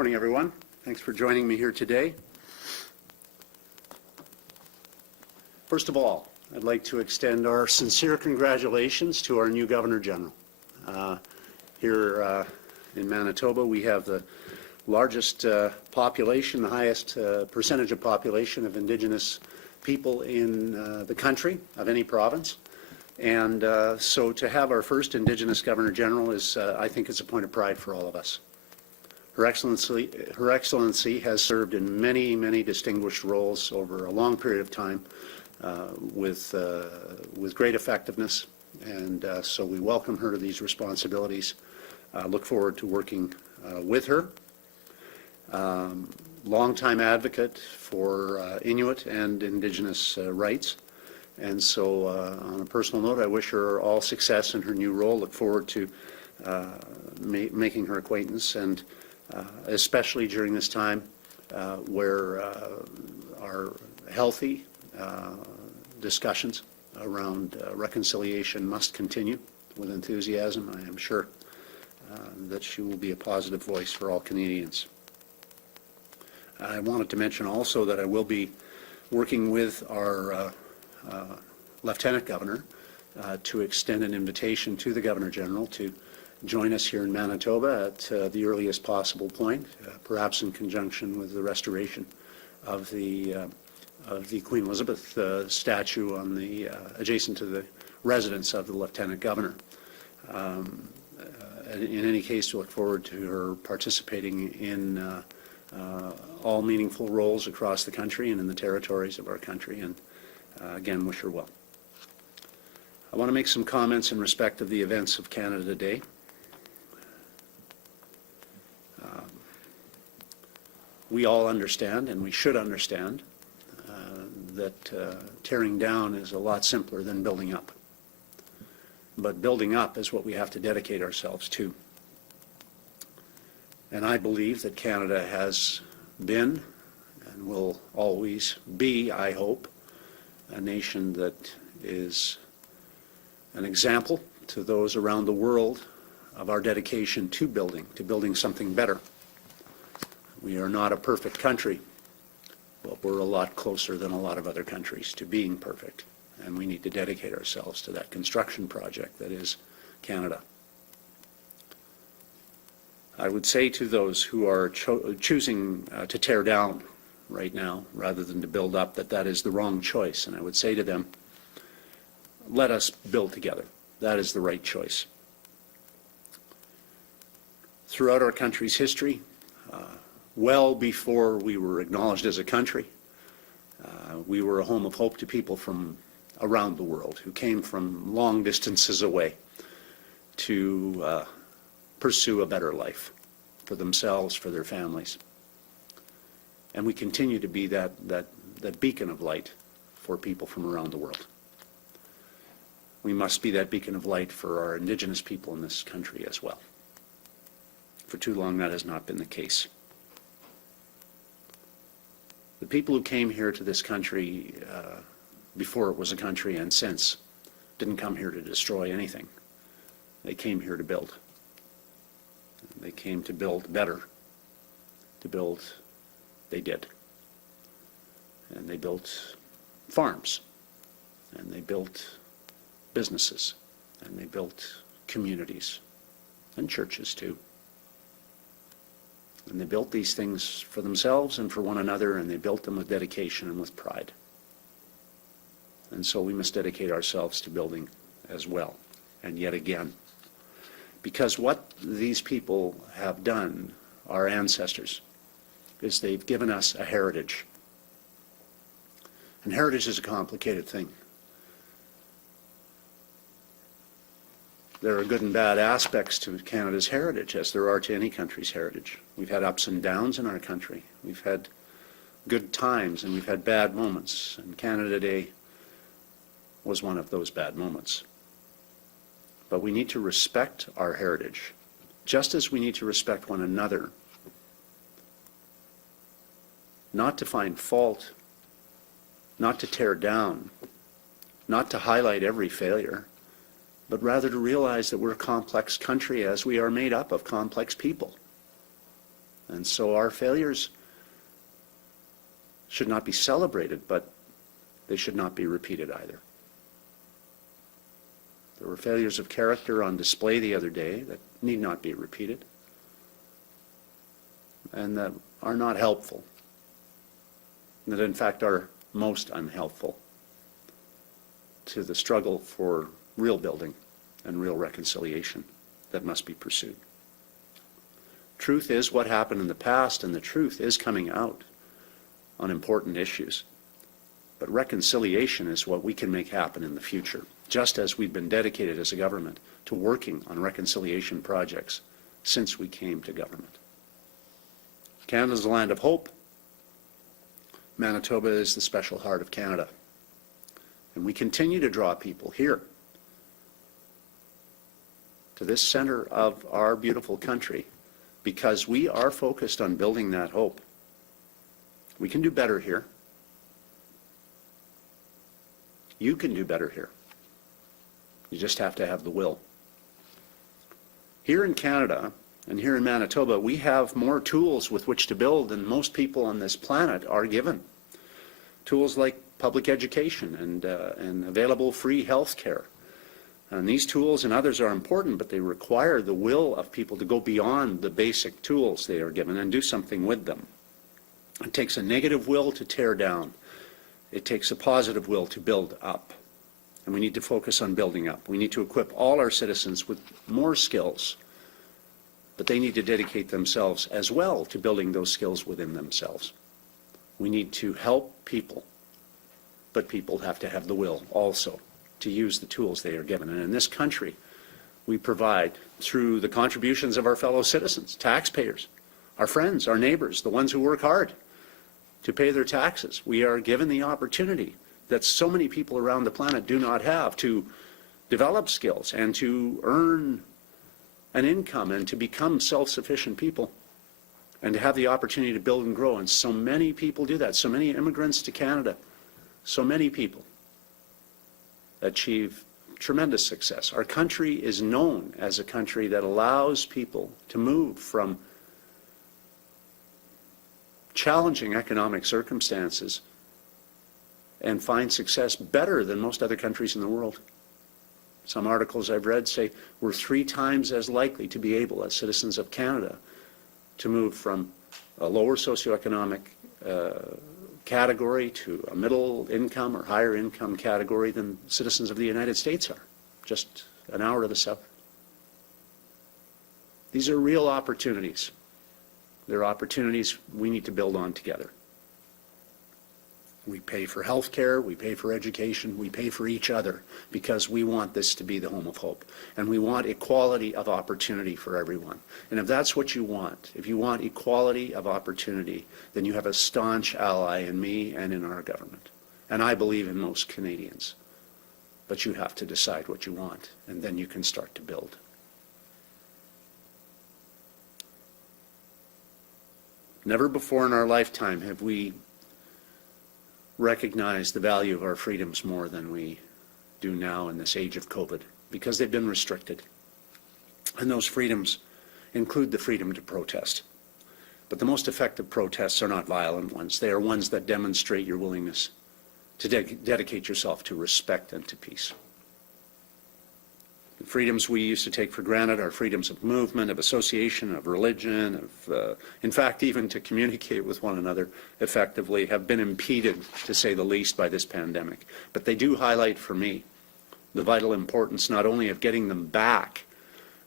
Morning, everyone. Thanks for joining me here today. First of all, I'd like to extend our sincere congratulations to our new Governor General. Here in Manitoba, we have the largest population, the highest percentage of population of Indigenous people in the country, of any province. And so to have our first Indigenous Governor General is, I think, it's a point of pride for all of us. Her Excellency has served in many, many distinguished roles over a long period of time with great effectiveness, and so we welcome her to these responsibilities. Look forward to working with her. Longtime advocate for Inuit and Indigenous rights, and so on a personal note, I wish her all success in her new role. Look forward to making her acquaintance, and especially during this time where our healthy discussions around reconciliation must continue with enthusiasm. I am sure that she will be a positive voice for all Canadians. I wanted to mention also that I will be working with our Lieutenant Governor to extend an invitation to the Governor General to join us here in Manitoba at the earliest possible point, perhaps in conjunction with the restoration of the Queen Elizabeth statue on the adjacent to the residence of the Lieutenant Governor. In any case, to look forward to her participating in all meaningful roles across the country and in the territories of our country, and again, wish her well. I want to make some comments in respect of the events of Canada today. We all understand, and we should understand, that tearing down is a lot simpler than building up. But building up is what we have to dedicate ourselves to. And I believe that Canada has been and will always be, I hope, a nation that is an example to those around the world of our dedication to building something better. We are not a perfect country, but we're a lot closer than a lot of other countries to being perfect, and we need to dedicate ourselves to that construction project that is Canada. I would say to those who are choosing to tear down right now rather than to build up that that is the wrong choice, and I would say to them, let us build together. That is the right choice. Throughout our country's history, well before we were acknowledged as a country, we were a home of hope to people from around the world who came from long distances away to pursue a better life for themselves, for their families. And we continue to be that beacon of light for people from around the world. We must be that beacon of light for our Indigenous people in this country as well. For too long, that has not been the case. The people who came here to this country before it was a country and since didn't come here to destroy anything. They came here to build. They came to build better. To build, they did. And they built farms. And they built businesses. And they built communities. And churches too. And they built these things for themselves and for one another, and they built them with dedication and with pride. And so we must dedicate ourselves to building as well, and yet again. Because what these people have done, our ancestors, is they've given us a heritage. And heritage is a complicated thing. There are good and bad aspects to Canada's heritage, as there are to any country's heritage. We've had ups and downs in our country. We've had good times and we've had bad moments. And Canada Day was one of those bad moments. But we need to respect our heritage, just as we need to respect one another. Not to find fault, not to tear down, not to highlight every failure, but rather to realize that we're a complex country as we are made up of complex people. And so our failures should not be celebrated, but they should not be repeated either. There were failures of character on display the other day that need not be repeated and that are not helpful, and that in fact are most unhelpful to the struggle for real building and real reconciliation that must be pursued. Truth is what happened in the past, and the truth is coming out on important issues. But reconciliation is what we can make happen in the future, just as we've been dedicated as a government to working on reconciliation projects since we came to government. Canada's a land of hope. Manitoba is the special heart of Canada. And we continue to draw people here to this center of our beautiful country because we are focused on building that hope. We can do better here. You can do better here. You just have to have the will. Here in Canada and here in Manitoba, we have more tools with which to build than most people on this planet are given. Tools like public education and available free health care. And these tools and others are important, but they require the will of people to go beyond the basic tools they are given and do something with them. It takes a negative will to tear down. It takes a positive will to build up. And we need to focus on building up. We need to equip all our citizens with more skills, but they need to dedicate themselves as well to building those skills within themselves. We need to help people, but people have to have the will also to use the tools they are given. And in this country, we provide, through the contributions of our fellow citizens, taxpayers, our friends, our neighbors, the ones who work hard to pay their taxes. We are given the opportunity that so many people around the planet do not have to develop skills and to earn an income and to become self-sufficient people and to have the opportunity to build and grow. And so many people do that. So many immigrants to Canada, so many people achieve tremendous success. Our country is known as a country that allows people to move from challenging economic circumstances and find success better than most other countries in the world. Some articles I've read say we're 3 times as likely to be able, as citizens of Canada, to move from a lower socioeconomic category to a middle income or higher income category than citizens of the United States are, just an hour to the south. These are real opportunities. They're opportunities we need to build on together. We pay for health care, we pay for education, we pay for each other because we want this to be the home of hope. And we want equality of opportunity for everyone. And if that's what you want, if you want equality of opportunity, then you have a staunch ally in me and in our government. And I believe in most Canadians. But you have to decide what you want, and then you can start to build. Never before in our lifetime have we recognized the value of our freedoms more than we do now in this age of COVID, because they've been restricted. And those freedoms include the freedom to protest. But the most effective protests are not violent ones. They are ones that demonstrate your willingness to dedicate yourself to respect and to peace. The freedoms we used to take for granted are freedoms of movement, of association, of religion, of, in fact, even to communicate with one another effectively, have been impeded, to say the least, by this pandemic. But they do highlight for me the vital importance not only of getting them back,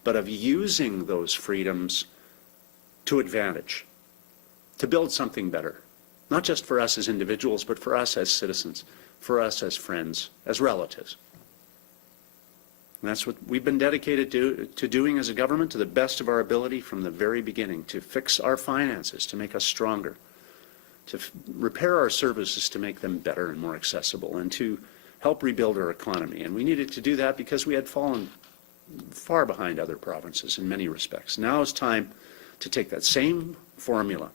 but of using those freedoms to advantage, to build something better, not just for us as individuals, but for us as citizens, for us as friends, as relatives. And that's what we've been dedicated to doing as a government, to the best of our ability from the very beginning, to fix our finances, to make us stronger, to repair our services to make them better and more accessible, and to help rebuild our economy. And we needed to do that because we had fallen far behind other provinces in many respects. Now is time to take that same formula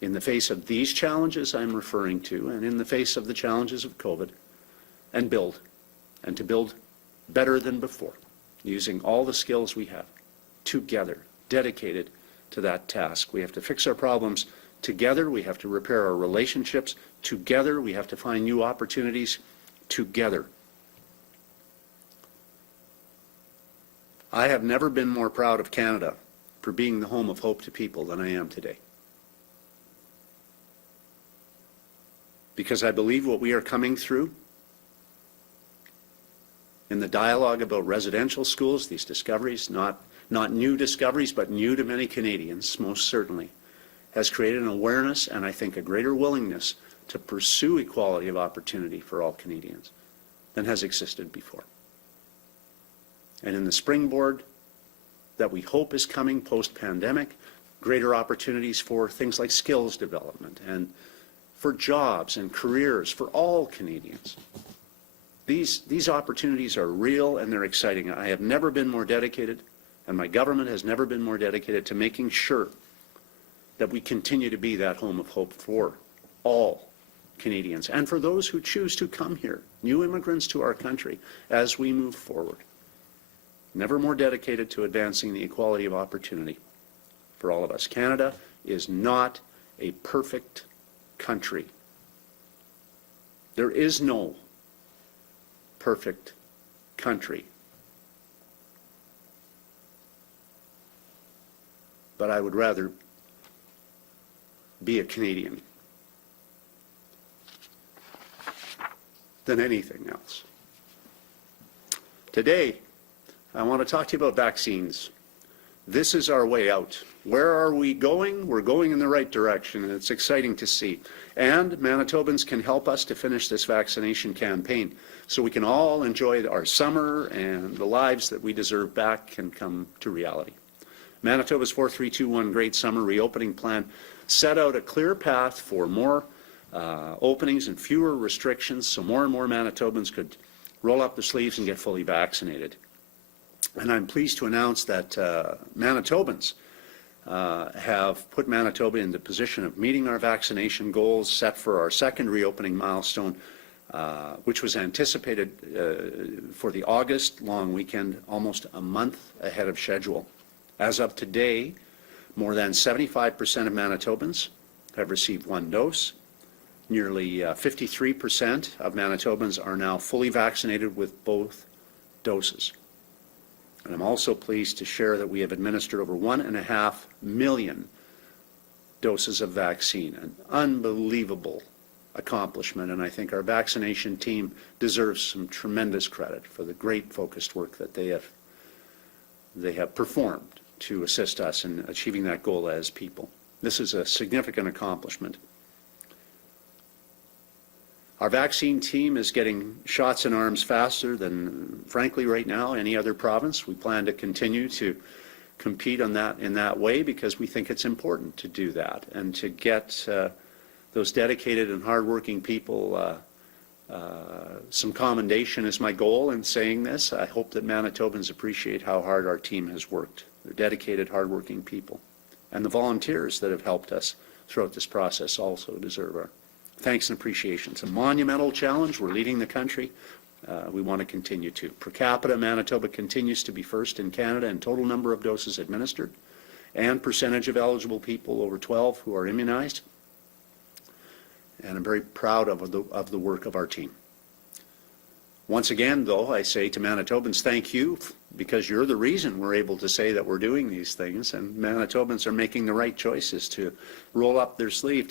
in the face of these challenges I'm referring to, and in the face of the challenges of COVID, and build, and to build better than before, using all the skills we have, together, dedicated to that task. We have to fix our problems together. We have to repair our relationships together. We have to find new opportunities together. I have never been more proud of Canada for being the home of hope to people than I am today. Because I believe what we are coming through in the dialogue about residential schools, these discoveries, not new discoveries, but new to many Canadians, most certainly, has created an awareness and I think a greater willingness to pursue equality of opportunity for all Canadians than has existed before. And in the springboard that we hope is coming post-pandemic, greater opportunities for things like skills development and for jobs and careers for all Canadians. These opportunities are real and they're exciting. I have never been more dedicated, and my government has never been more dedicated to making sure that we continue to be that home of hope for all Canadians and for those who choose to come here, new immigrants to our country, as we move forward. Never more dedicated to advancing the equality of opportunity for all of us. Canada is not a perfect country. There is no perfect country. But I would rather be a Canadian than anything else. Today, I want to talk to you about vaccines. This is our way out. Where are we going? We're going in the right direction, and it's exciting to see. And Manitobans can help us to finish this vaccination campaign so we can all enjoy our summer and the lives that we deserve back can come to reality. Manitoba's 4-3-2-1 Great Summer Reopening Plan set out a clear path for more openings and fewer restrictions so more and more Manitobans could roll up their sleeves and get fully vaccinated. And I'm pleased to announce that Manitobans have put Manitoba in the position of meeting our vaccination goals set for our second reopening milestone, which was anticipated for the August long weekend, almost a month ahead of schedule. As of today, more than 75% of Manitobans have received one dose. Nearly 53% of Manitobans are now fully vaccinated with both doses. And I'm also pleased to share that we have administered over 1.5 million doses of vaccine, an unbelievable accomplishment, and I think our vaccination team deserves some tremendous credit for the great focused work that they have performed to assist us in achieving that goal as people. This is a significant accomplishment. Our vaccine team is getting shots in arms faster than, frankly, right now, any other province. We plan to continue to compete on that in that way because we think it's important to do that and to get those dedicated and hardworking people some commendation is my goal in saying this. I hope that Manitobans appreciate how hard our team has worked. They're dedicated, hardworking people. And the volunteers that have helped us throughout this process also deserve our thanks and appreciation. It's a monumental challenge. We're leading the country. We want to continue to. Per capita, Manitoba continues to be first in Canada in total number of doses administered and percentage of eligible people over 12 who are immunized. And I'm very proud of the work of our team. Once again, though, I say to Manitobans, thank you, because you're the reason we're able to say that we're doing these things, and Manitobans are making the right choices to roll up their sleeve,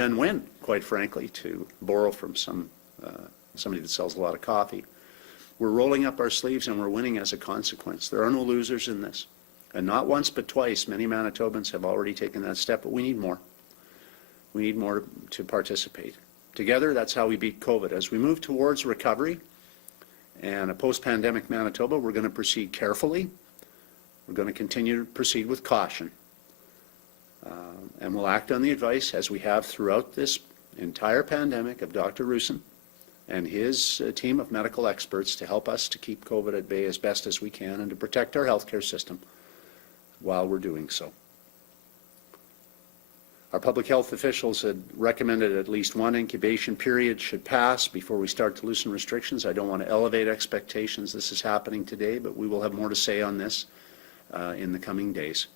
and win, quite frankly, to borrow from somebody that sells a lot of coffee. We're rolling up our sleeves and we're winning as a consequence. There are no losers in this. And not once but twice, many Manitobans have already taken that step, but we need more. We need more to participate. Together, that's how we beat COVID. As we move towards recovery and a post-pandemic Manitoba, we're going to proceed carefully. We're going to continue to proceed with caution. And we'll act on the advice, as we have throughout this entire pandemic, of Dr. Roussin and his team of medical experts to help us to keep COVID at bay as best as we can and to protect our healthcare system while we're doing so. Our public health officials had recommended at least one incubation period should pass before we start to loosen restrictions. I don't want to elevate expectations. This is happening today, but we will have more to say on this in the coming days.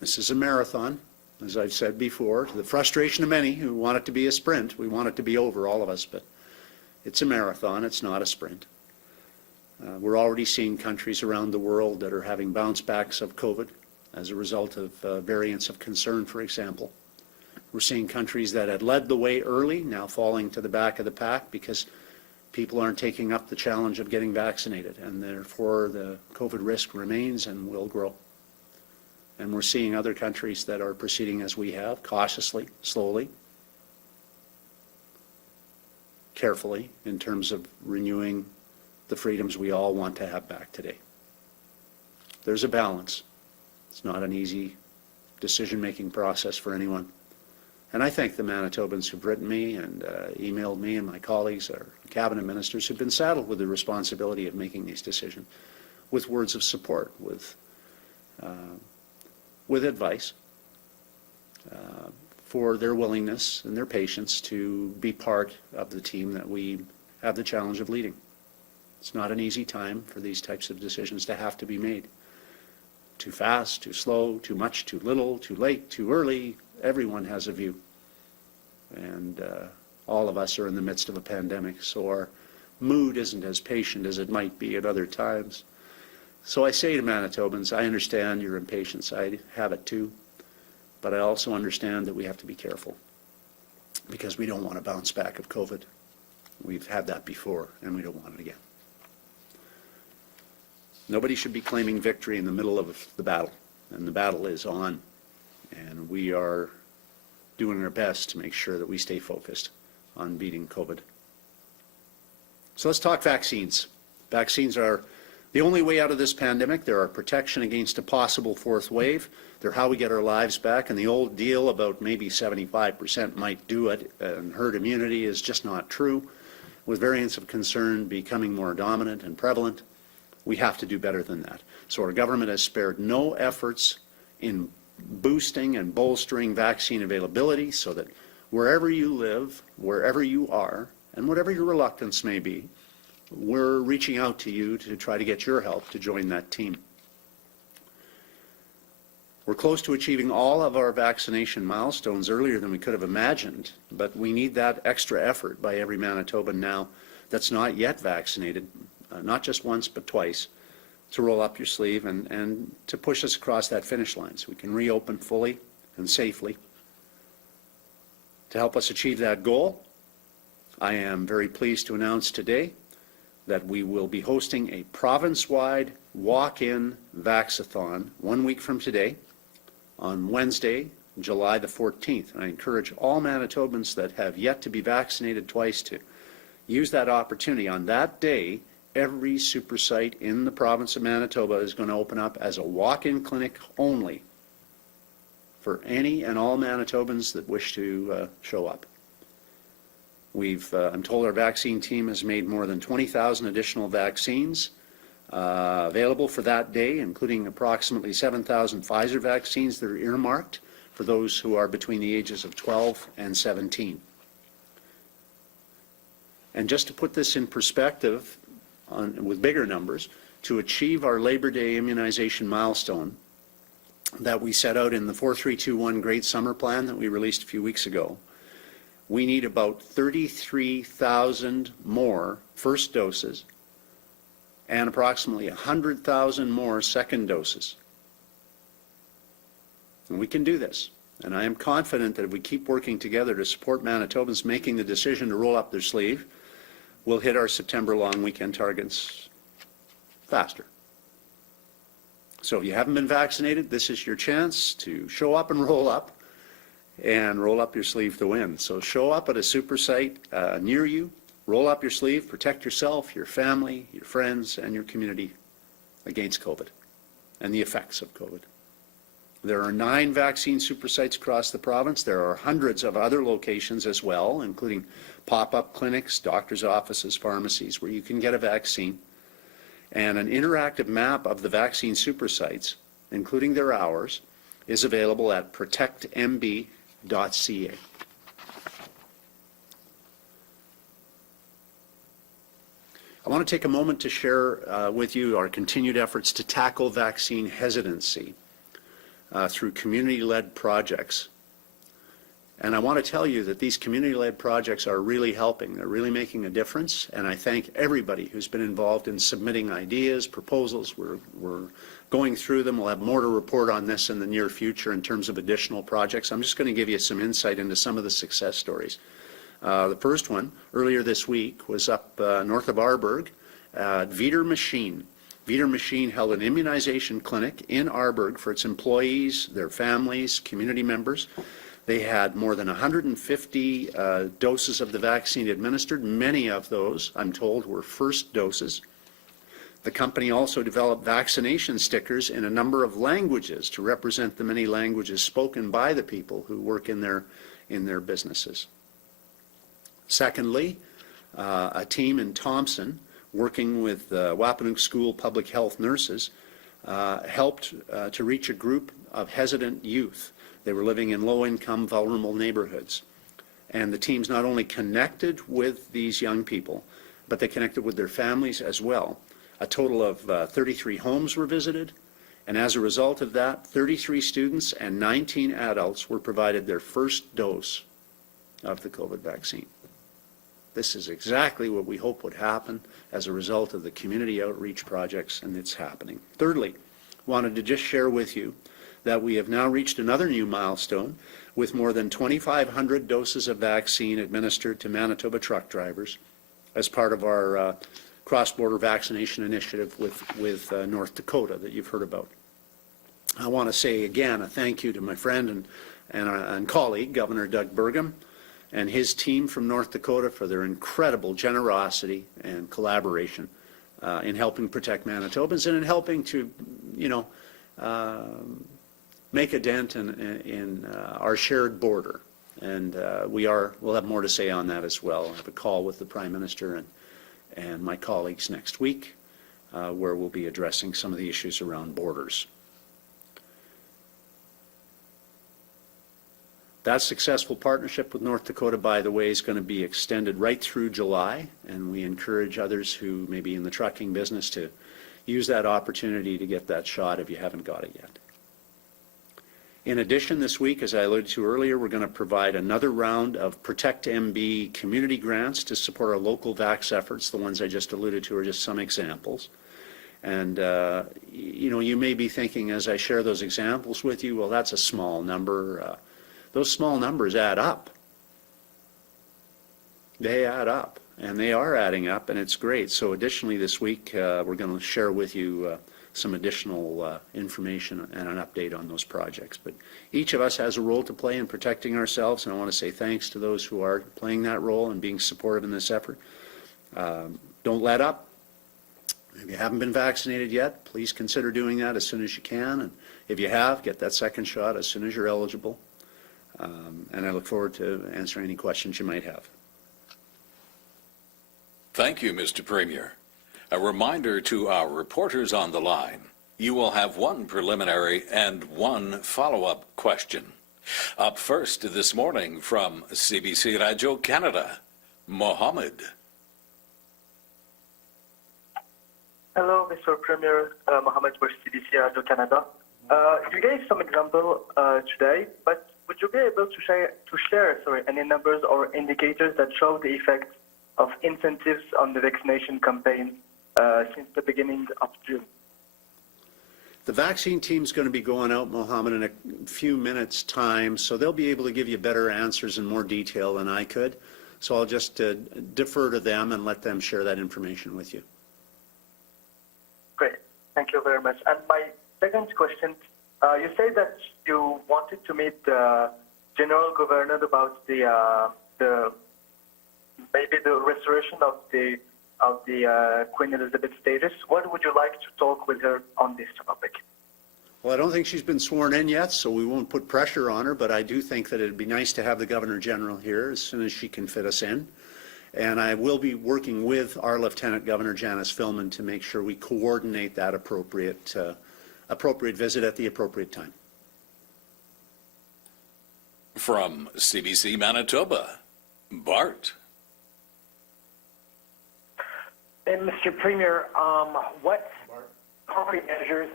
This is a marathon, as I've said before, to the frustration of many who want it to be a sprint. We want it to be over, all of us, but it's a marathon, it's not a sprint. We're already seeing countries around the world that are having bounce backs of COVID as a result of variants of concern, for example. We're seeing countries that had led the way early now falling to the back of the pack because people aren't taking up the challenge of getting vaccinated, and therefore the COVID risk remains and will grow. And we're seeing other countries that are proceeding as we have, cautiously, slowly, carefully, in terms of renewing the freedoms we all want to have back today. There's a balance. It's not an easy decision-making process for anyone. And I thank the Manitobans who've written me and emailed me, and my colleagues, our cabinet ministers, who've been saddled with the responsibility of making these decisions, with words of support, with advice, for their willingness and their patience to be part of the team that we have the challenge of leading. It's not an easy time for these types of decisions to have to be made. Too fast, too slow, too much, too little, too late, too early. Everyone has a view. And all of us are in the midst of a pandemic, so our mood isn't as patient as it might be at other times. So I say to Manitobans, I understand your impatience. I have it too. But I also understand that we have to be careful because we don't want to bounce back of COVID. We've had that before, and we don't want it again. Nobody should be claiming victory in the middle of the battle, and the battle is on, and we are doing our best to make sure that we stay focused on beating COVID. So let's talk vaccines. Vaccines are the only way out of this pandemic. They're our protection against a possible fourth wave. They're how we get our lives back, and the old deal about maybe 75% might do it and herd immunity is just not true. With variants of concern becoming more dominant and prevalent, we have to do better than that. So our government has spared no efforts in boosting and bolstering vaccine availability so that wherever you live, wherever you are, and whatever your reluctance may be, we're reaching out to you to try to get your help to join that team. We're close to achieving all of our vaccination milestones earlier than we could have imagined, but we need that extra effort by every Manitoban now that's not yet vaccinated, not just once but twice, to roll up your sleeve and to push us across that finish line so we can reopen fully and safely. To help us achieve that goal, I am very pleased to announce today that we will be hosting a province-wide walk-in Vaxathon 1 week from today on Wednesday, July the 14th. And I encourage all Manitobans that have yet to be vaccinated twice to use that opportunity. On that day, every super site in the province of Manitoba is going to open up as a walk-in clinic only for any and all Manitobans that wish to show up. I'm told our vaccine team has made more than 20,000 additional vaccines available for that day, including approximately 7,000 Pfizer vaccines that are earmarked for those who are between the ages of 12 and 17. And just to put this in perspective, with bigger numbers, to achieve our Labor Day immunization milestone that we set out in the 4321 Great Summer Plan that we released a few weeks ago, we need about 33,000 more first doses and approximately 100,000 more second doses. And we can do this. And I am confident that if we keep working together to support Manitobans making the decision to roll up their sleeve, we'll hit our September long weekend targets faster. So if you haven't been vaccinated, this is your chance to show up and roll up your sleeve to win. So show up at a super site near you, roll up your sleeve, protect yourself, your family, your friends, and your community against COVID and the effects of COVID. There are 9 vaccine super sites across the province. There are hundreds of other locations as well, including pop-up clinics, doctors' offices, pharmacies, where you can get a vaccine. And an interactive map of the vaccine super sites, including their hours, is available at protectmb.ca. I I want to take a moment to share with you our continued efforts to tackle vaccine hesitancy through community-led projects. And I want to tell you that these community-led projects are really helping. They're really making a difference, and I thank everybody who's been involved in submitting ideas, proposals. We're going through them. We'll have more to report on this in the near future in terms of additional projects. I'm just going to give you some insight into some of the success stories. The first one, earlier this week, was up north of Arborg at Veeder Machine. Veeder Machine held an immunization clinic in Arborg for its employees, their families, community members. They had more than 150 doses of the vaccine administered. Many of those, I'm told, were first doses. The company also developed vaccination stickers in a number of languages to represent the many languages spoken by the people who work in their businesses. Secondly, a team in Thompson, working with Wapanuk School public health nurses, helped to reach a group of hesitant youth. They were living in low-income, vulnerable neighborhoods. And the teams not only connected with these young people, but they connected with their families as well. A total of 33 homes were visited, and as a result of that, 33 students and 19 adults were provided their first dose of the COVID vaccine. This is exactly what we hope would happen as a result of the community outreach projects, and it's happening. Thirdly, wanted to just share with you that we have now reached another new milestone with more than 2,500 doses of vaccine administered to Manitoba truck drivers as part of our cross-border vaccination initiative with North Dakota that you've heard about. I want to say again a thank you to my friend and colleague, Governor Doug Burgum, and his team from North Dakota for their incredible generosity and collaboration in helping protect Manitobans and in helping to, make a dent in our shared border. And we'll have more to say on that as well. I have a call with the Prime Minister and my colleagues next week where we'll be addressing some of the issues around borders. That successful partnership with North Dakota, by the way, is going to be extended right through July, and we encourage others who may be in the trucking business to use that opportunity to get that shot if you haven't got it yet. In addition, this week, as I alluded to earlier, we're going to provide another round of Protect MB community grants to support our local vax efforts. The ones I just alluded to are just some examples. And, you may be thinking as I share those examples with you, well, that's a small number. Those small numbers add up. They add up, and they are adding up, and it's great. So additionally this week, we're going to share with you some additional information and an update on those projects. But each of us has a role to play in protecting ourselves, and I want to say thanks to those who are playing that role and being supportive in this effort. Don't let up. If you haven't been vaccinated yet, please consider doing that as soon as you can. And if you have, get that second shot as soon as you're eligible. And I look forward to answering any questions you might have. Thank you, Mr. Premier. A reminder to our reporters on the line, you will have one preliminary and one follow-up question. Up first this morning from CBC Radio Canada, Mohammed. Hello, Mr. Premier, Mohammed for CBC Radio Canada. You gave some example today, but would you be able to share any numbers or indicators that show the effect of incentives on the vaccination campaign since the beginning of June? The vaccine team's going to be going out, Mohammed, in a few minutes' time, so they'll be able to give you better answers in more detail than I could. So I'll just defer to them and let them share that information with you. Great. Thank you very much. And my second question, you say that you wanted to meet the General Governor about maybe the restoration of the Queen Elizabeth status. What would you like to talk with her on this topic? Well, I don't think she's been sworn in yet, so we won't put pressure on her, but I do think that it'd be nice to have the Governor General here as soon as she can fit us in. And I will be working with our Lieutenant Governor Janice Filman to make sure we coordinate that appropriate visit at the appropriate time. From CBC Manitoba, Bart. And Mr. Premier, what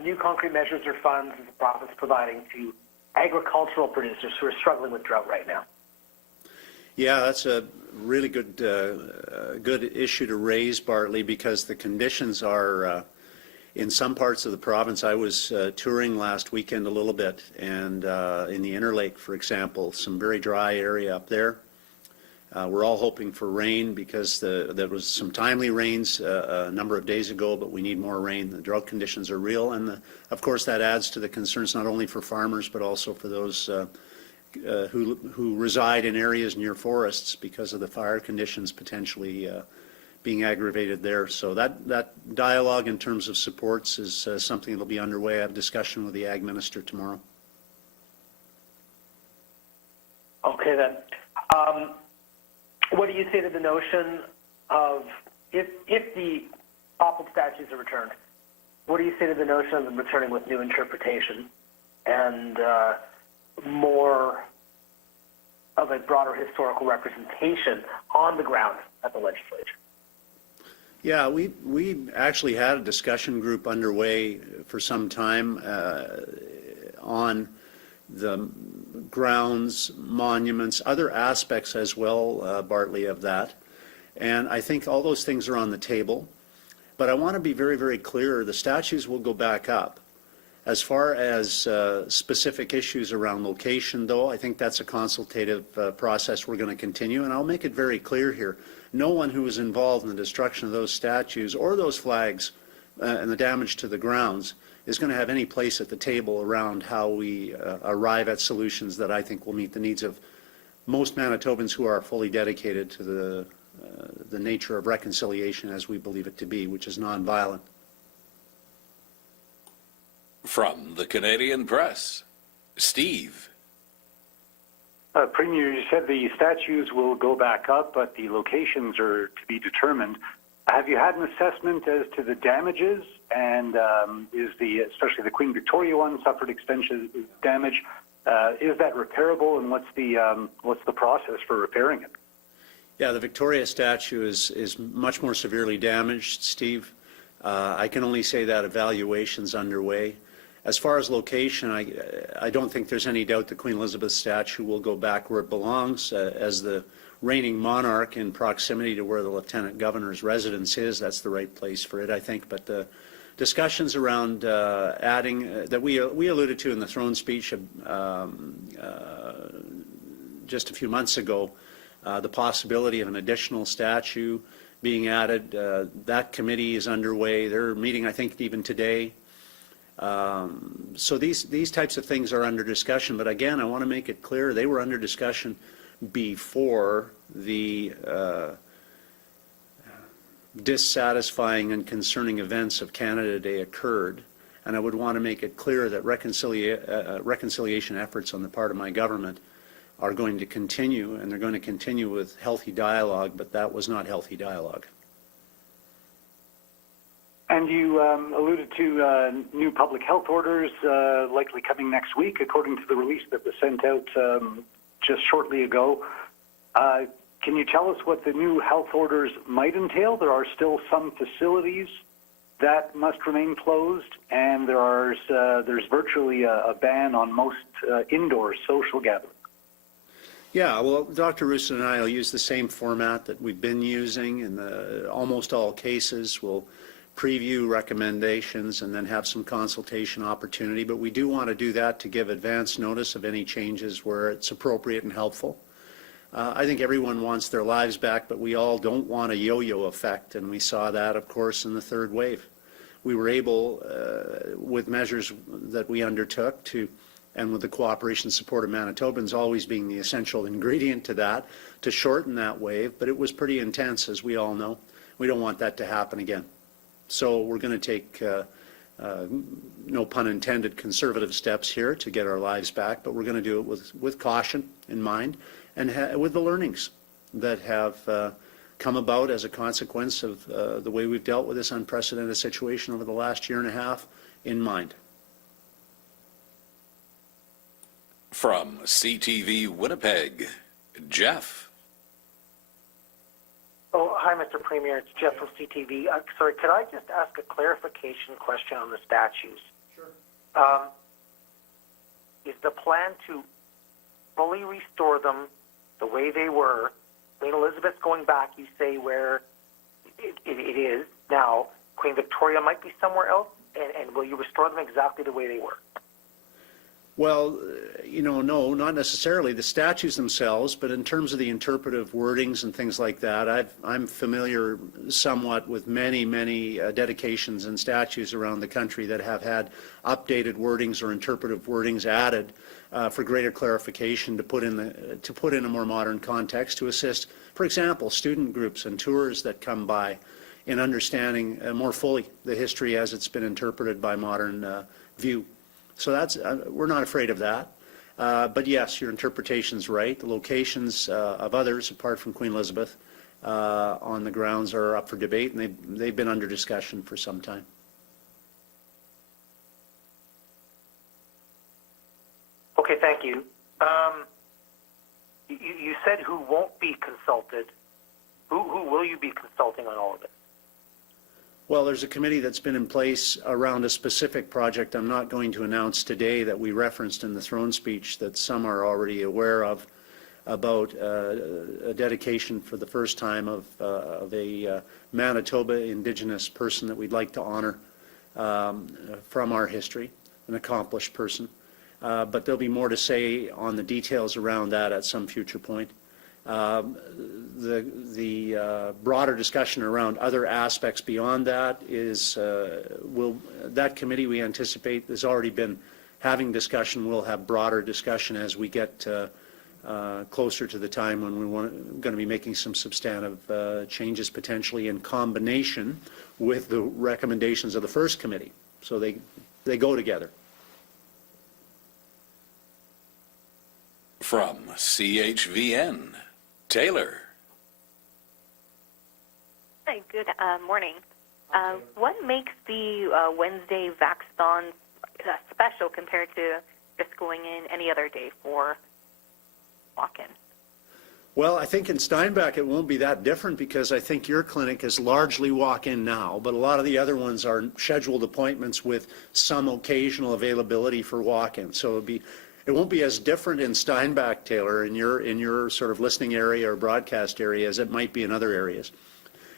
new concrete measures or funds is the province providing to agricultural producers who are struggling with drought right now? Yeah, that's a really good issue to raise, Bartley, because the conditions are in some parts of the province. I was touring last weekend a little bit, and in the Interlake, for example, some very dry area up there. We're all hoping for rain because there was some timely rains a number of days ago, but we need more rain. The drought conditions are real, and of course that adds to the concerns not only for farmers but also for those who reside in areas near forests because of the fire conditions potentially being aggravated there. So that dialogue in terms of supports is something that will be underway. I have a discussion with the Ag Minister tomorrow. Okay then. What do you say to the notion of if the toppled statues are returned, what do you say to the notion of them returning with new interpretation and more of a broader historical representation on the ground at the legislature? Yeah, we actually had a discussion group underway for some time on the grounds, monuments, other aspects as well, Bartley, of that. And I think all those things are on the table. But I want to be very, very clear, the statues will go back up. As far as specific issues around location, though, I think that's a consultative process we're going to continue. And I'll make it very clear here, no one who was involved in the destruction of those statues or those flags and the damage to the grounds is going to have any place at the table around how we arrive at solutions that I think will meet the needs of most Manitobans who are fully dedicated to the nature of reconciliation as we believe it to be, which is nonviolent. From the Canadian Press, Steve. Premier, you said the statues will go back up, but the locations are to be determined. Have you had an assessment as to the damages, and especially the Queen Victoria one suffered extensive damage? Is that repairable, and what's the process for repairing it? Yeah, the Victoria statue is much more severely damaged, Steve. I can only say that evaluation's underway. As far as location, I don't think there's any doubt the Queen Elizabeth statue will go back where it belongs as the reigning monarch in proximity to where the Lieutenant Governor's residence is. That's the right place for it, I think. But the discussions around adding, that we alluded to in the throne speech just a few months ago, the possibility of an additional statue being added, that committee is underway. They're meeting, I think, even today. So these types of things are under discussion, but again, I want to make it clear they were under discussion before the dissatisfying and concerning events of Canada Day occurred, and I would want to make it clear that reconciliation efforts on the part of my government are going to continue, and they're going to continue with healthy dialogue, but that was not healthy dialogue. And you alluded to new public health orders likely coming next week, according to the release that was sent out just shortly ago. Can you tell us what the new health orders might entail? There are still some facilities that must remain closed, and there's virtually a ban on most indoor social gatherings. Yeah, well, Dr. Rousseau and I will use the same format that we've been using in almost all cases. We'll preview recommendations and then have some consultation opportunity, but we do want to do that to give advance notice of any changes where it's appropriate and helpful. I think everyone wants their lives back, but we all don't want a yo-yo effect, and we saw that, of course, in the third wave. We were able, with measures that we undertook and with the cooperation and support of Manitobans always being the essential ingredient to that, to shorten that wave, but it was pretty intense, as we all know. We don't want that to happen again. So we're going to take, no pun intended, conservative steps here to get our lives back, but we're going to do it with caution in mind and with the learnings that have come about as a consequence of the way we've dealt with this unprecedented situation over the last year and a half in mind. From CTV Winnipeg, Jeff. Oh, Hi, Mr. Premier. It's Jeff from CTV. Sorry, could I just ask a clarification question on the statues? Sure. Is the plan to fully restore them the way they were? Queen Elizabeth's going back, you say, where it is now. Queen Victoria might be somewhere else, and will you restore them exactly the way they were? Well, no, not necessarily the statues themselves, but in terms of the interpretive wordings and things like that, I'm familiar somewhat with many dedications and statues around the country that have had updated wordings or interpretive wordings added for greater clarification to put in a more modern context to assist, for example, student groups and tours that come by in understanding more fully the history as it's been interpreted by modern view. So that's we're not afraid of that. But yes, your interpretation's right. The locations of others, apart from Queen Elizabeth, on the grounds are up for debate, and they've been under discussion for some time. Okay, thank you. You said who won't be consulted. Who will you be consulting on all of this? Well, there's a committee that's been in place around a specific project I'm not going to announce today that we referenced in the throne speech that some are already aware of, about a dedication for the first time of a Manitoba Indigenous person that we'd like to honor from our history, an accomplished person. But there'll be more to say on the details around that at some future point. The broader discussion around other aspects beyond that is that committee we anticipate has already been having discussion. We'll have broader discussion as we get closer to the time when we're going to be making some substantive changes potentially in combination with the recommendations of the first committee. So they go together. From CHVN, Taylor. Hi, good morning. What makes the Wednesday Vaxthon special compared to just going in any other day for walk-in? Well, I think in Steinbach it won't be that different because I think your clinic is largely walk-in now, but a lot of the other ones are scheduled appointments with some occasional availability for walk-in. So it won't be as different in Steinbach, Taylor, in your sort of listening area or broadcast area as it might be in other areas.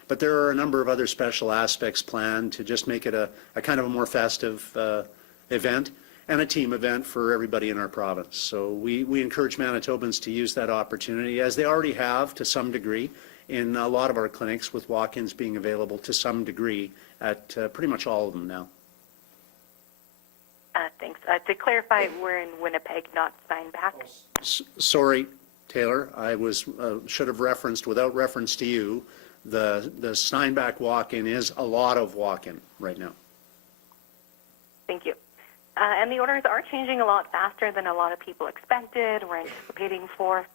But there are a number of other special aspects planned to just make it a kind of a more festive event and a team event for everybody in our province. So we encourage Manitobans to use that opportunity, as they already have to some degree in a lot of our clinics, with walk-ins being available to some degree at pretty much all of them now. Thanks. To clarify, we're in Winnipeg, not Steinbach. Sorry, Taylor, I should have referenced, without reference to you, the Steinbach walk-in is a lot of walk-in right now. Thank you. And the orders are changing a lot faster than a lot of people expected, we're anticipating for.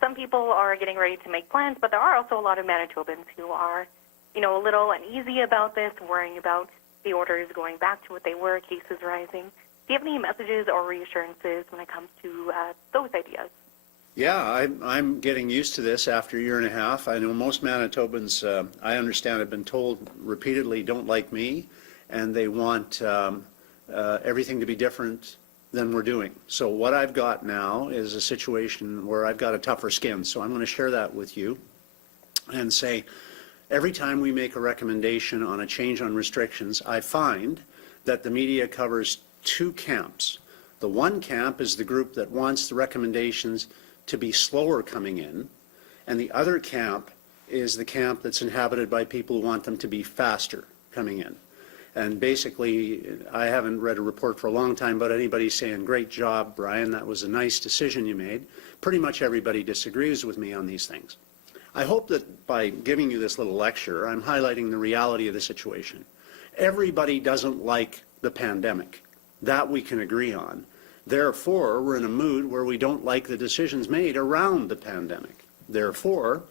Some people are getting ready to make plans, but there are also a lot of Manitobans who are, a little uneasy about this, worrying about the orders going back to what they were, cases rising. Do you have any messages or reassurances when it comes to those ideas? Yeah, I'm getting used to this after a year and a half. I know most Manitobans, I understand, have been told repeatedly don't like me, and they want everything to be different than we're doing. So what I've got now is a situation where I've got a tougher skin. So I'm going to share that with you and say, every time we make a recommendation on a change on restrictions, I find that the media covers two camps. The one camp is the group that wants the recommendations to be slower coming in, and the other camp is the camp that's inhabited by people who want them to be faster coming in. And basically, I haven't read a report for a long time about anybody saying, great job, Brian, that was a nice decision you made. Pretty much everybody disagrees with me on these things. I hope that by giving you this little lecture, I'm highlighting the reality of the situation. Everybody doesn't like the pandemic. That we can agree on. Therefore, we're in a mood where we don't like the decisions made around the pandemic. Therefore,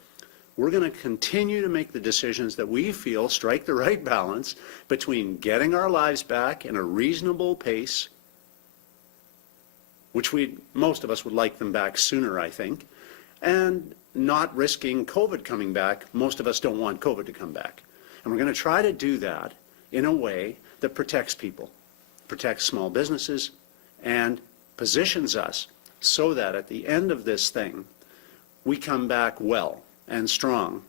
we're going to continue to make the decisions that we feel strike the right balance between getting our lives back in a reasonable pace, which most of us would like them back sooner, I think, and not risking COVID coming back. Most of us don't want COVID to come back. And we're going to try to do that in a way that protects people, protects small businesses, and positions us so that at the end of this thing, we come back well and strong.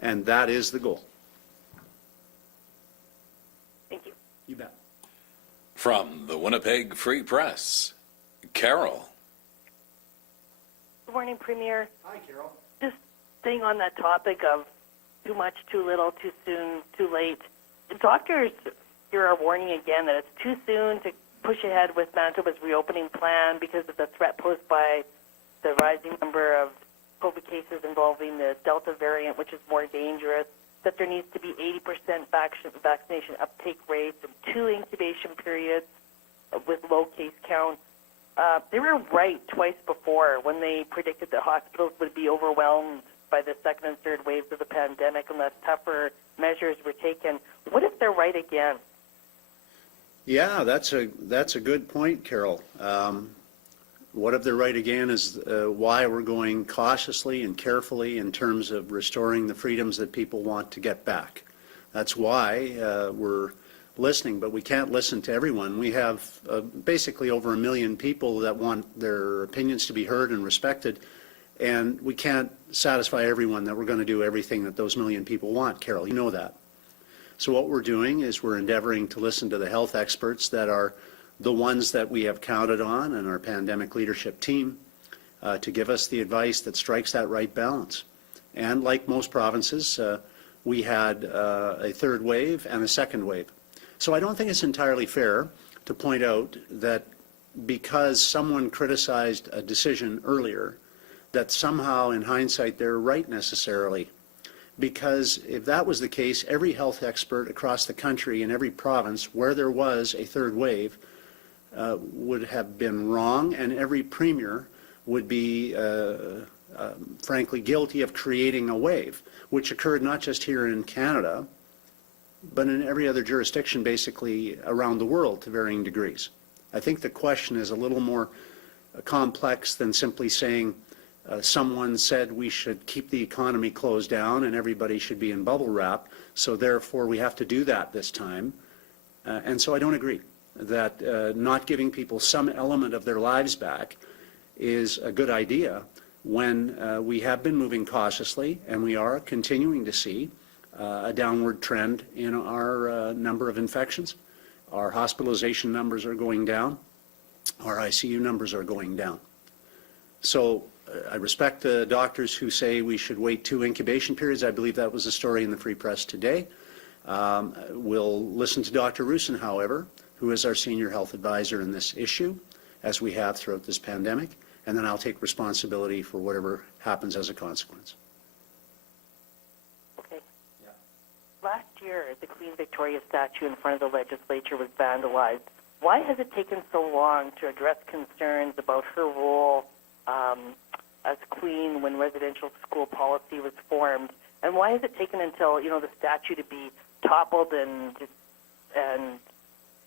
And that is the goal. Thank you. You bet. From the Winnipeg Free Press, Carol. Good morning, Premier. Hi, Carol. Just staying on that topic of too much, too little, too soon, too late. The doctors here are warning again that it's too soon to push ahead with Manitoba's reopening plan because of the threat posed by the rising number of COVID cases involving the Delta variant, which is more dangerous, that there needs to be 80% vaccination uptake rates and 2 incubation periods with low case counts. They were right twice before when they predicted that hospitals would be overwhelmed by the second and third waves of the pandemic unless tougher measures were taken. What if they're right again? Yeah, that's a good point, Carol. What if they're right again is why we're going cautiously and carefully in terms of restoring the freedoms that people want to get back. That's why we're listening, but we can't listen to everyone. We have basically over 1 million people that want their opinions to be heard and respected, and we can't satisfy everyone that we're going to do everything that those 1 million people want, Carol. You know that. So what we're doing is we're endeavoring to listen to the health experts that are the ones that we have counted on and our pandemic leadership team to give us the advice that strikes that right balance. And like most provinces, we had a third wave and a second wave. So I don't think it's entirely fair to point out that because someone criticized a decision earlier, that somehow in hindsight they're right necessarily. Because if that was the case, every health expert across the country in every province where there was a third wave would have been wrong, and every premier would be frankly guilty of creating a wave, which occurred not just here in Canada, but in every other jurisdiction basically around the world to varying degrees. I think the question is a little more complex than simply saying someone said we should keep the economy closed down and everybody should be in bubble wrap, so therefore we have to do that this time. And so I don't agree that not giving people some element of their lives back is a good idea when we have been moving cautiously and we are continuing to see a downward trend in our number of infections. Our hospitalization numbers are going down. Our ICU numbers are going down. So I respect the doctors who say we should wait 2 incubation periods. I believe that was a story in the Free Press today. We'll listen to Dr. Rusin, however, who is our senior health advisor in this issue, as we have throughout this pandemic, and then I'll take responsibility for whatever happens as a consequence. Okay. Yeah. Last year, the Queen Victoria statue in front of the legislature was vandalized. Why has it taken so long to address concerns about her role as Queen when residential school policy was formed? And why has it taken until, the statue to be toppled and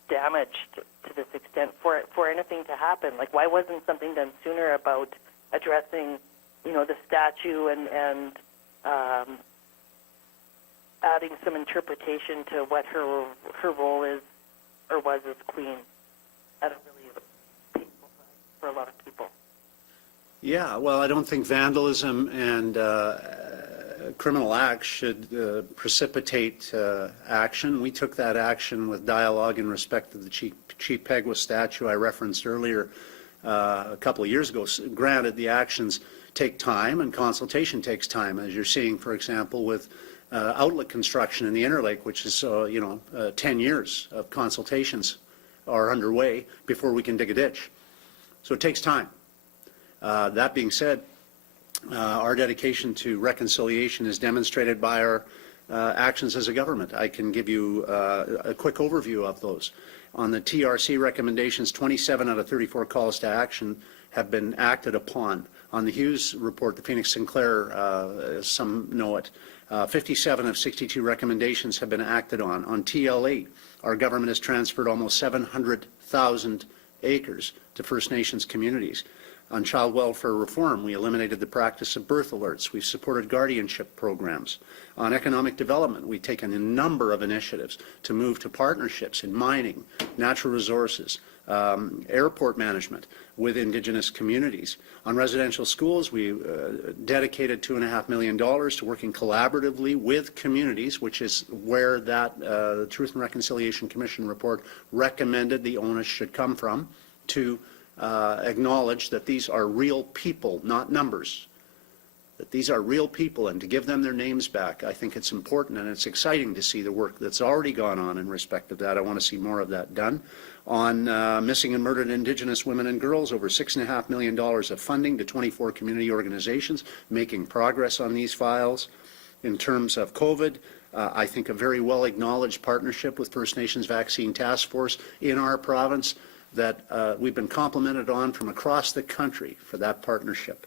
damaged to this extent for anything to happen? Like, why wasn't something done sooner about addressing, the statue and adding some interpretation to what her role is or was as Queen at a really painful time for a lot of people? Yeah, well, I don't think vandalism and criminal acts should precipitate action. We took that action with dialogue in respect of the Chief Pegwa statue I referenced earlier a couple of years ago. Granted, the actions take time and consultation takes time, as you're seeing, for example, with outlet construction in the Interlake, which is, 10 years of consultations are underway before we can dig a ditch. So it takes time. That being said, our dedication to reconciliation is demonstrated by our actions as a government. I can give you a quick overview of those. On the TRC recommendations, 27 out of 34 calls to action have been acted upon. On the Hughes report, the Phoenix Sinclair, some know it, 57 of 62 recommendations have been acted on. On TL8, our government has transferred almost 700,000 acres to First Nations communities. On child welfare reform, we eliminated the practice of birth alerts. We've supported guardianship programs. On economic development, we've taken a number of initiatives to move to partnerships in mining, natural resources, airport management with Indigenous communities. On residential schools, we dedicated $2.5 million to working collaboratively with communities, which is where that Truth and Reconciliation Commission report recommended the onus should come from, to acknowledge that these are real people, not numbers, that these are real people, and to give them their names back. I think it's important, and it's exciting to see the work that's already gone on in respect of that. I want to see more of that done. On missing and murdered Indigenous women and girls, over $6.5 million of funding to 24 community organizations, making progress on these files. In terms of COVID, I think a very well acknowledged partnership with First Nations Vaccine Task Force in our province that we've been complimented on from across the country for that partnership.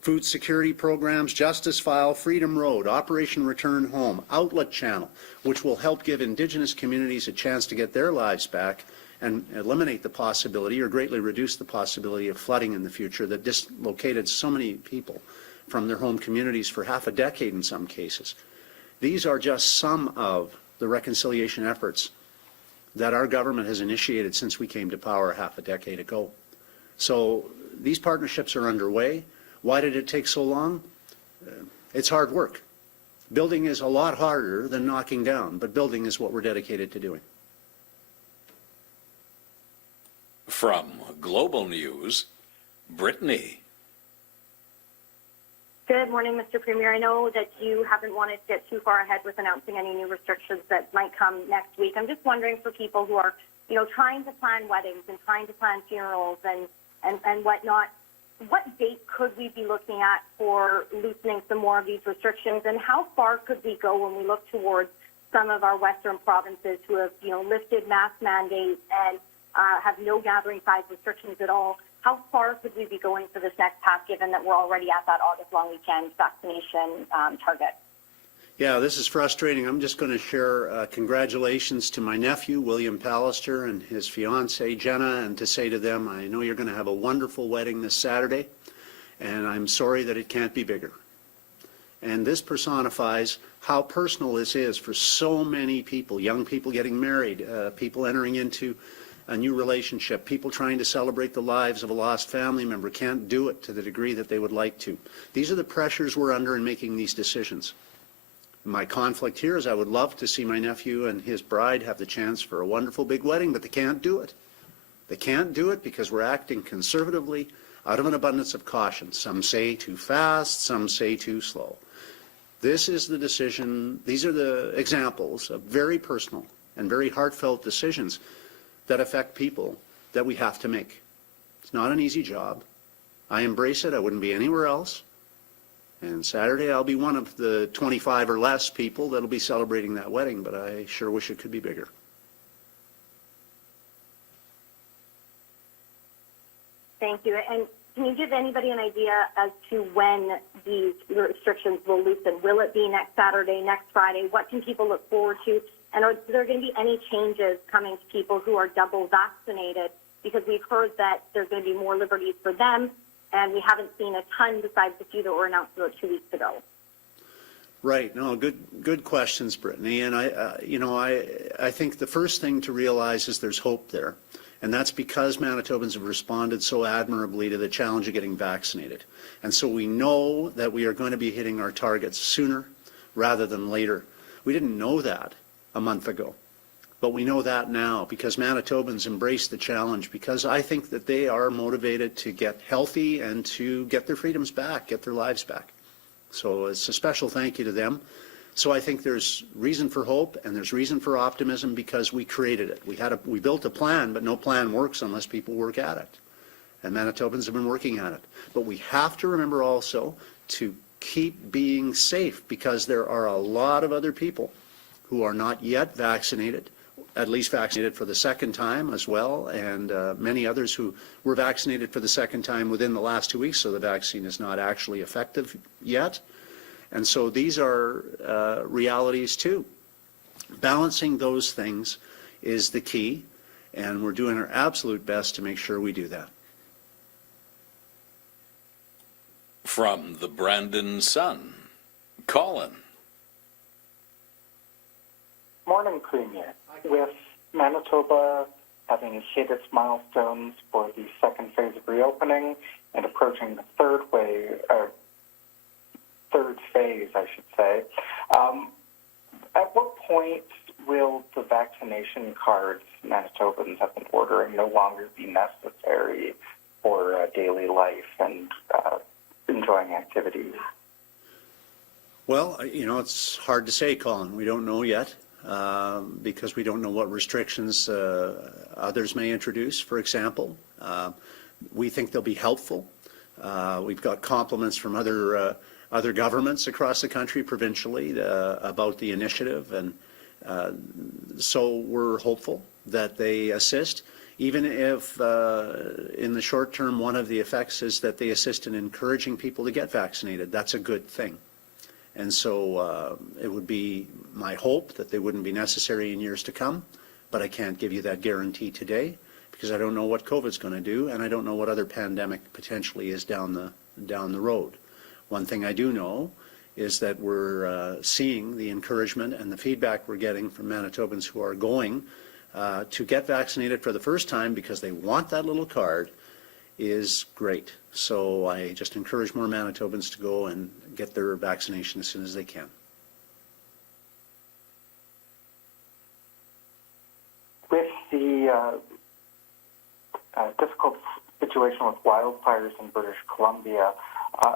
Food security programs, Justice File, Freedom Road, Operation Return Home, Outlet Channel, which will help give Indigenous communities a chance to get their lives back and eliminate the possibility or greatly reduce the possibility of flooding in the future that dislocated so many people from their home communities for half a decade in some cases. These are just some of the reconciliation efforts that our government has initiated since we came to power half a decade ago. So these partnerships are underway. Why did it take so long? It's hard work. Building is a lot harder than knocking down, but building is what we're dedicated to doing. From Global News, Brittany. Good morning, Mr. Premier. I know that you haven't wanted to get too far ahead with announcing any new restrictions that might come next week. I'm just wondering, for people who are, trying to plan weddings and trying to plan funerals and whatnot, what date could we be looking at for loosening some more of these restrictions, and how far could we go when we look towards some of our Western provinces who have, lifted mask mandates and have no gathering size restrictions at all? How far could we be going for this next pass, given that we're already at that August long weekend vaccination target? Yeah, this is frustrating. I'm just going to share congratulations to my nephew, William Pallister, and his fiancée, Jenna, and to say to them, I know you're going to have a wonderful wedding this Saturday, and I'm sorry that it can't be bigger. And this personifies how personal this is for so many people, young people getting married, people entering into a new relationship, people trying to celebrate the lives of a lost family member, can't do it to the degree that they would like to. These are the pressures we're under in making these decisions. My conflict here is I would love to see my nephew and his bride have the chance for a wonderful big wedding, but they can't do it. They can't do it because we're acting conservatively out of an abundance of caution. Some say too fast, some say too slow. This is the decision, these are the examples of very personal and very heartfelt decisions that affect people that we have to make. It's not an easy job. I embrace it. I wouldn't be anywhere else. And Saturday I'll be one of the 25 or less people that'll be celebrating that wedding, but I sure wish it could be bigger. Thank you. And can you give anybody an idea as to when these restrictions will loosen? Will it be next Saturday, next Friday? What can people look forward to? And are there going to be any changes coming to people who are double vaccinated? Because we've heard that there's going to be more liberties for them, and we haven't seen a ton besides the few that were announced about 2 weeks ago. Right. No, good questions, Brittany. And I think the first thing to realize is there's hope there. And that's because Manitobans have responded so admirably to the challenge of getting vaccinated. And so we know that we are going to be hitting our targets sooner rather than later. We didn't know that a month ago, but we know that now because Manitobans embrace the challenge, because I think that they are motivated to get healthy and to get their freedoms back, get their lives back. So it's a special thank you to them. So I think there's reason for hope and there's reason for optimism because we created it. We built a plan, but no plan works unless people work at it. And Manitobans have been working at it. But we have to remember also to keep being safe because there are a lot of other people who are not yet vaccinated, at least vaccinated for the second time as well, and many others who were vaccinated for the second time within the last 2 weeks, so the vaccine is not actually effective yet. And so these are realities too. Balancing those things is the key, and we're doing our absolute best to make sure we do that. From the Brandon Sun, Colin. Morning, Premier. With Manitoba having hit its milestones for the second phase of reopening and approaching the third phase, I should say, at what point will the vaccination cards Manitobans have been ordering no longer be necessary for daily life and enjoying activities? Well, it's hard to say, Colin. We don't know yet because we don't know what restrictions others may introduce, for example. We think they'll be helpful. We've got compliments from other governments across the country, provincially, about the initiative, and so we're hopeful that they assist, even if in the short term one of the effects is that they assist in encouraging people to get vaccinated. That's a good thing. And so it would be my hope that they wouldn't be necessary in years to come, but I can't give you that guarantee today because I don't know what COVID's going to do, and I don't know what other pandemic potentially is down the road. One thing I do know is that we're seeing the encouragement and the feedback we're getting from Manitobans who are going to get vaccinated for the first time because they want that little card is great. So I just encourage more Manitobans to go and get their vaccination as soon as they can. With the difficult situation with wildfires in British Columbia,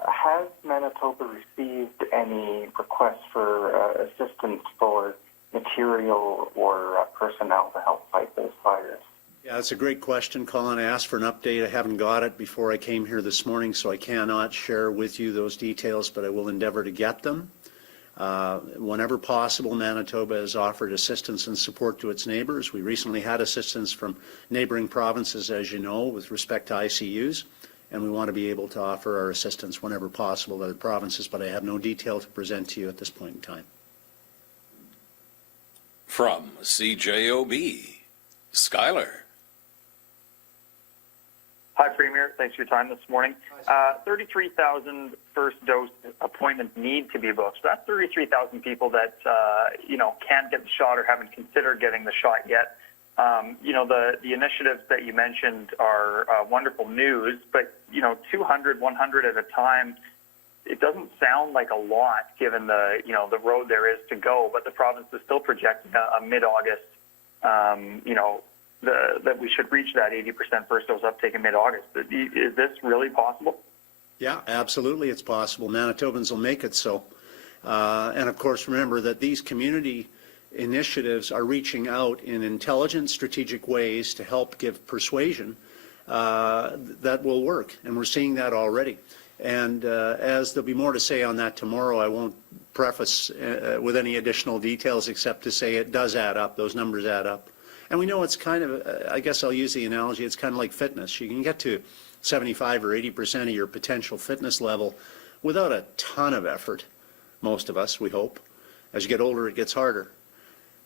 has Manitoba received any requests for assistance for material or personnel to help fight those fires? Yeah, that's a great question, Colin. I asked for an update. I haven't got it before I came here this morning, so I cannot share with you those details, but I will endeavor to get them. Whenever possible, Manitoba has offered assistance and support to its neighbors. We recently had assistance from neighboring provinces, as you know, with respect to ICUs, and we want to be able to offer our assistance whenever possible to other provinces, but I have no detail to present to you at this point in time. From CJOB, Schuyler. Hi, Premier. Thanks for your time this morning. 33,000 first dose appointments need to be booked. So that's 33,000 people that, can't get the shot or haven't considered getting the shot yet. The initiatives that you mentioned are wonderful news, but, 200, 100 at a time, it doesn't sound like a lot given the road there is to go, but the province is still projecting a mid-August, that we should reach that 80% first dose uptake in mid-August. Is this really possible? Yeah, absolutely it's possible. Manitobans will make it so. And of course, remember that these community initiatives are reaching out in intelligent, strategic ways to help give persuasion that will work. And we're seeing that already. And as there'll be more to say on that tomorrow, I won't preface with any additional details except to say it does add up. Those numbers add up. And we know it's kind of, I guess I'll use the analogy, it's kind of like fitness. You can get to 75 or 80% of your potential fitness level without a ton of effort, most of us, we hope. As you get older, it gets harder.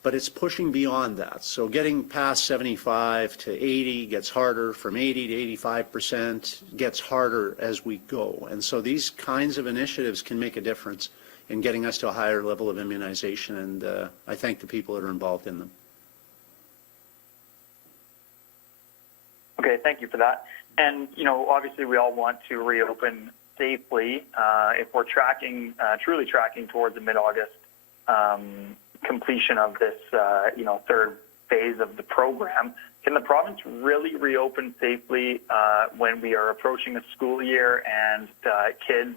But it's pushing beyond that. So getting past 75 to 80 gets harder, from 80 to 85% gets harder as we go. And so these kinds of initiatives can make a difference in getting us to a higher level of immunization, and I thank the people that are involved in them. Okay, thank you for that. And, obviously we all want to reopen safely. If we're truly tracking towards the mid-August completion of this, third phase of the program, can the province really reopen safely when we are approaching a school year and kids,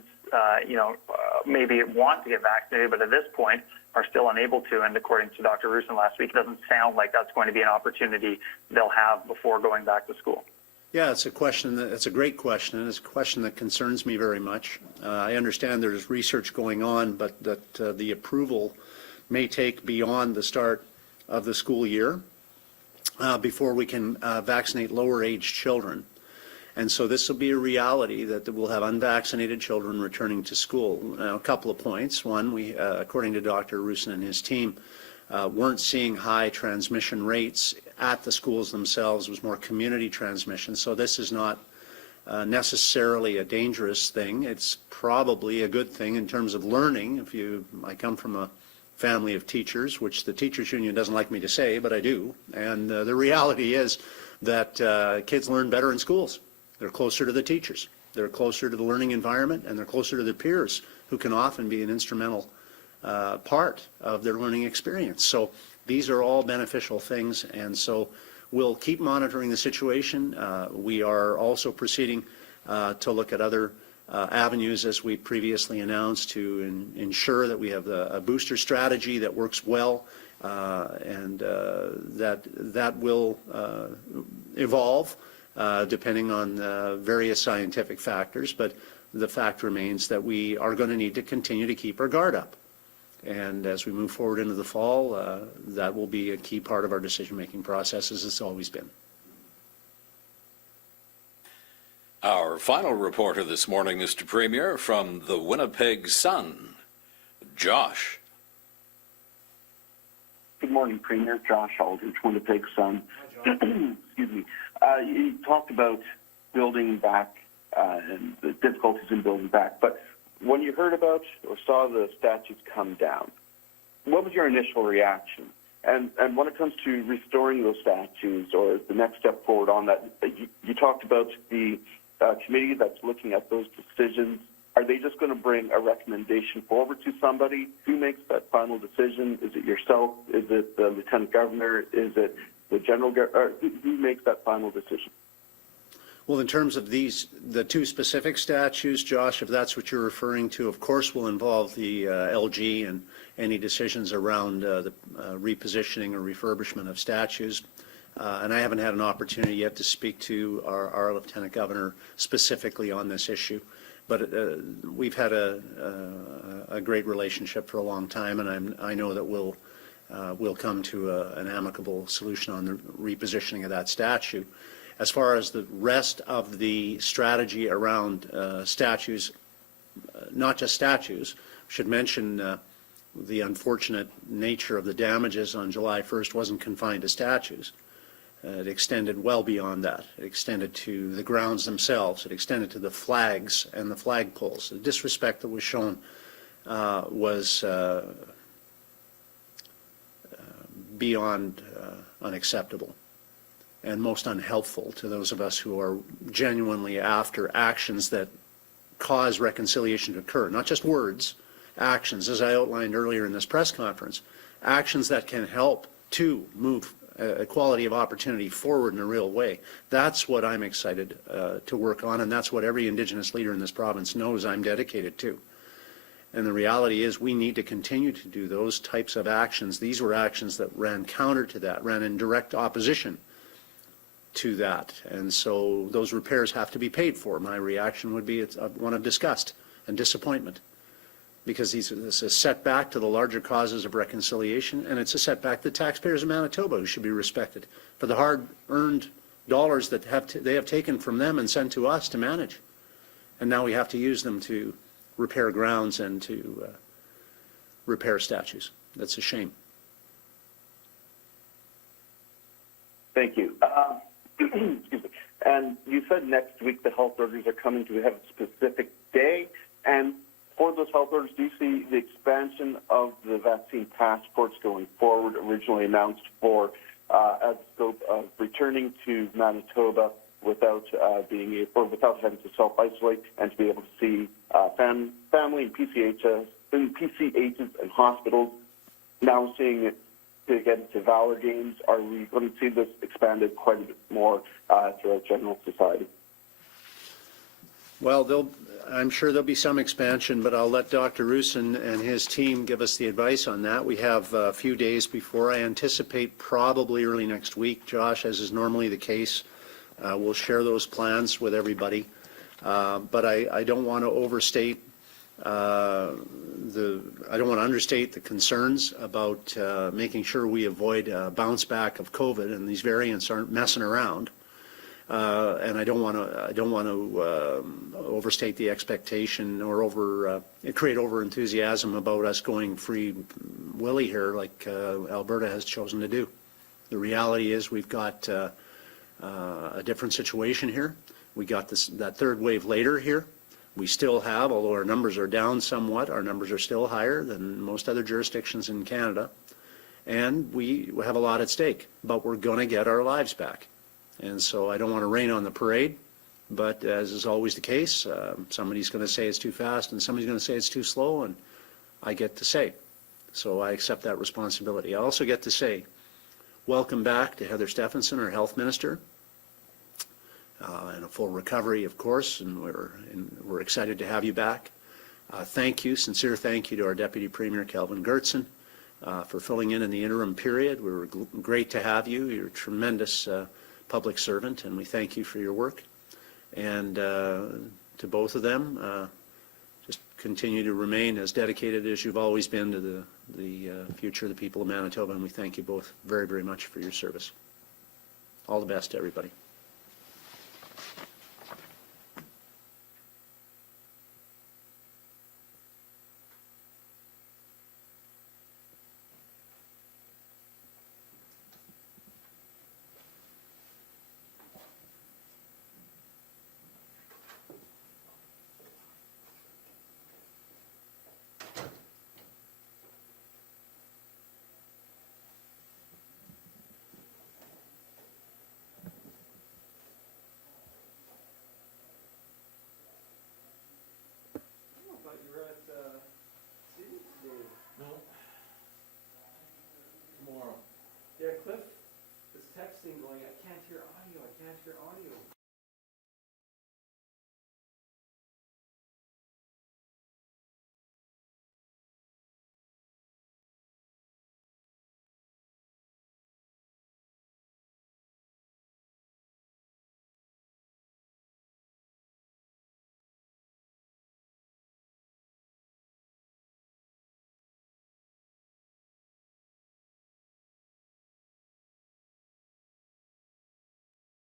maybe want to get vaccinated, but at this point are still unable to? And according to Dr. Rusin last week, it doesn't sound like that's going to be an opportunity they'll have before going back to school. Yeah, it's a great question, and it's a question that concerns me very much. I understand there's research going on, but that the approval may take beyond the start of the school year before we can vaccinate lower-age children. And so this will be a reality that we'll have unvaccinated children returning to school. Now, a couple of points. One, we, according to Dr. Rusin and his team, weren't seeing high transmission rates at the schools themselves. It was more community transmission. So this is not necessarily a dangerous thing. It's probably a good thing in terms of learning. I come from a family of teachers, which the teachers union doesn't like me to say, but I do. And the reality is that kids learn better in schools. They're closer to the teachers. They're closer to the learning environment, and they're closer to their peers, who can often be an instrumental part of their learning experience. So these are all beneficial things, and so we'll keep monitoring the situation. We are also proceeding to look at other avenues, as we previously announced, to ensure that we have a booster strategy that works well, and that will evolve depending on various scientific factors. But the fact remains that we are going to need to continue to keep our guard up. And as we move forward into the fall, that will be a key part of our decision-making process, as it's always been. Our final reporter this morning, Mr. Premier, from the Winnipeg Sun, Josh. Good morning, Premier. Josh Aldridge, Winnipeg Sun. Excuse me. You talked about building back and the difficulties in building back, but when you heard about or saw the statues come down, what was your initial reaction? And when it comes to restoring those statues or the next step forward on that, you talked about the committee that's looking at those decisions. Are they just going to bring a recommendation forward to somebody? Who makes that final decision? Is it yourself? Is it the lieutenant governor? Is it the general governor? Who makes that final decision? Well, in terms of the two specific statues, Josh, if that's what you're referring to, of course will involve the LG and any decisions around the repositioning or refurbishment of statues. And I haven't had an opportunity yet to speak to our lieutenant governor specifically on this issue. But we've had a great relationship for a long time, and I know that we'll come to an amicable solution on the repositioning of that statue. As far as the rest of the strategy around statues, not just statues, should mention the unfortunate nature of the damages on July 1st wasn't confined to statues. It extended well beyond that. It extended to the grounds themselves. It extended to the flags and the flagpoles. The disrespect that was shown was beyond unacceptable and most unhelpful to those of us who are genuinely after actions that cause reconciliation to occur. Not just words, actions, as I outlined earlier in this press conference, actions that can help to move equality of opportunity forward in a real way. That's what I'm excited to work on, and that's what every Indigenous leader in this province knows I'm dedicated to. And the reality is we need to continue to do those types of actions. These were actions that ran counter to that, ran in direct opposition to that. And so those repairs have to be paid for. My reaction would be it's one of disgust and disappointment, because this is a setback to the larger causes of reconciliation, and it's a setback to the taxpayers of Manitoba, who should be respected for the hard-earned dollars that they have taken from them and sent to us to manage. And now we have to use them to repair grounds and to repair statues. That's a shame. Thank you. Excuse me. And you said next week the health orders are coming. Do we have a specific day? And for those health orders, do you see the expansion of the vaccine passports going forward, originally announced for as a scope of returning to Manitoba without without having to self-isolate and to be able to see family and PCHs and hospitals? Now seeing it to get into Valor Games, are we going to see this expanded quite a bit more throughout general society? Well, I'm sure there'll be some expansion, but I'll let Dr. Roussin and his team give us the advice on that. We have a few days before. I anticipate probably early next week, Josh, as is normally the case. We'll share those plans with everybody. But I don't want to overstate I don't want to understate the concerns about making sure we avoid a bounce back of COVID, and these variants aren't messing around. And I don't want to overstate the expectation or create over enthusiasm about us going free willy here, like Alberta has chosen to do. The reality is we've got a different situation here. We got that third wave later here. We still have, although our numbers are down somewhat, our numbers are still higher than most other jurisdictions in Canada. And we have a lot at stake, but we're going to get our lives back. And so I don't want to rain on the parade, but as is always the case, somebody's going to say it's too fast and somebody's going to say it's too slow, and I get to say. So I accept that responsibility. I also get to say, welcome back to Heather Stephenson, our health minister, and a full recovery, of course, and we're excited to have you back. Thank you, sincere thank you to our Deputy Premier, Calvin Gertson, for filling in the interim period. We were great to have you. You're a tremendous public servant, and we thank you for your work. And to both of them, just continue to remain as dedicated as you've always been to the future of the people of Manitoba, and we thank you both very, very much for your service. All the best to everybody. Yeah, Cliff is texting going, I can't hear audio,